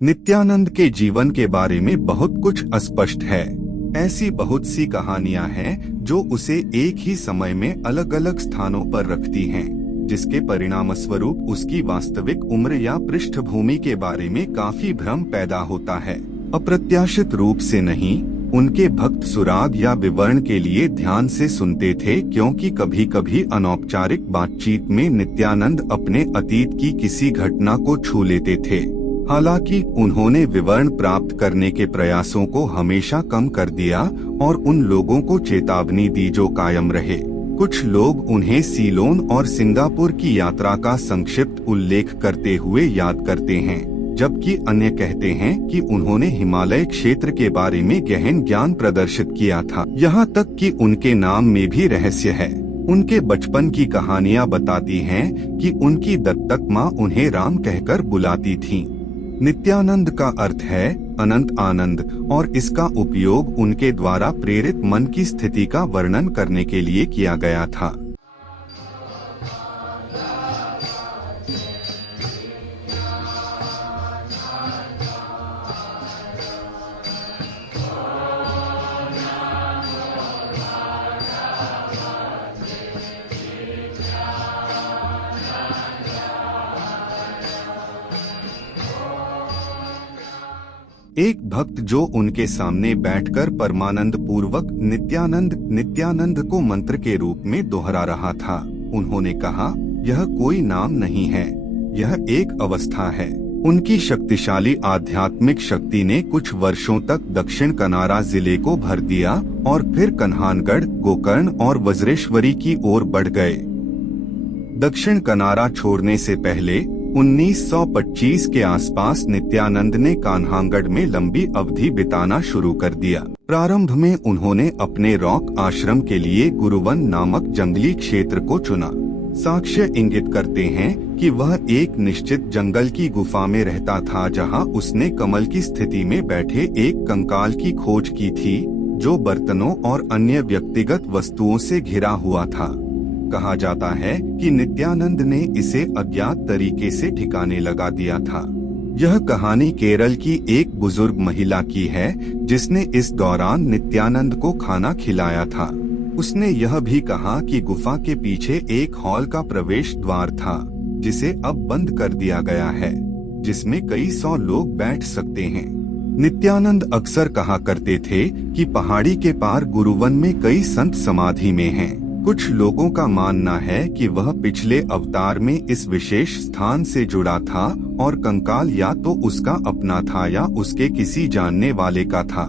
नित्यानंद के जीवन के बारे में बहुत कुछ अस्पष्ट है। ऐसी बहुत सी कहानियां हैं जो उसे एक ही समय में अलग अलग स्थानों पर रखती हैं, जिसके परिणामस्वरूप उसकी वास्तविक उम्र या पृष्ठभूमि के बारे में काफी भ्रम पैदा होता है। अप्रत्याशित रूप से नहीं, उनके भक्त सुराग या विवरण के लिए ध्यान से सुनते थे, क्योंकि कभी कभी अनौपचारिक बातचीत में नित्यानंद अपने अतीत की किसी घटना को छू लेते थे। हालांकि उन्होंने विवरण प्राप्त करने के प्रयासों को हमेशा कम कर दिया और उन लोगों को चेतावनी दी जो कायम रहे। कुछ लोग उन्हें सीलोन और सिंगापुर की यात्रा का संक्षिप्त उल्लेख करते हुए याद करते हैं, जबकि अन्य कहते हैं कि उन्होंने हिमालय क्षेत्र के बारे में गहन ज्ञान प्रदर्शित किया था। यहाँ तक कि उनके नाम में भी रहस्य है। उनके बचपन की कहानियाँ बताती हैं कि उनकी दत्तक माँ उन्हें राम कहकर बुलाती थीं। नित्यानंद का अर्थ है अनंत आनंद, और इसका उपयोग उनके द्वारा प्रेरित मन की स्थिति का वर्णन करने के लिए किया गया था। एक भक्त जो उनके सामने बैठकर परमानंद पूर्वक नित्यानंद को मंत्र के रूप में दोहरा रहा था, उन्होंने कहा, यह कोई नाम नहीं है, यह एक अवस्था है। उनकी शक्तिशाली आध्यात्मिक शक्ति ने कुछ वर्षों तक दक्षिण कनारा जिले को भर दिया और फिर कन्हानगढ़, गोकर्ण और वज्रेश्वरी की ओर बढ़ गए। दक्षिण कनारा छोड़ने से पहले 1925 के आसपास नित्यानंद ने कान्हागढ़ में लंबी अवधि बिताना शुरू कर दिया। प्रारंभ में उन्होंने अपने रॉक आश्रम के लिए गुरुवन नामक जंगली क्षेत्र को चुना। साक्ष्य इंगित करते हैं कि वह एक निश्चित जंगल की गुफा में रहता था, जहां उसने कमल की स्थिति में बैठे एक कंकाल की खोज की थी, जो बर्तनों और अन्य व्यक्तिगत वस्तुओं से घिरा हुआ था। कहा जाता है कि नित्यानंद ने इसे अज्ञात तरीके से ठिकाने लगा दिया था। यह कहानी केरल की एक बुजुर्ग महिला की है, जिसने इस दौरान नित्यानंद को खाना खिलाया था। उसने यह भी कहा कि गुफा के पीछे एक हॉल का प्रवेश द्वार था, जिसे अब बंद कर दिया गया है, जिसमें कई 100 लोग बैठ सकते हैं। नित्यानंद अक्सर कहा करते थे कि पहाड़ी के पार गुरुवन में कई संत समाधि में हैं। कुछ लोगों का मानना है कि वह पिछले अवतार में इस विशेष स्थान से जुड़ा था और कंकाल या तो उसका अपना था या उसके किसी जानने वाले का था।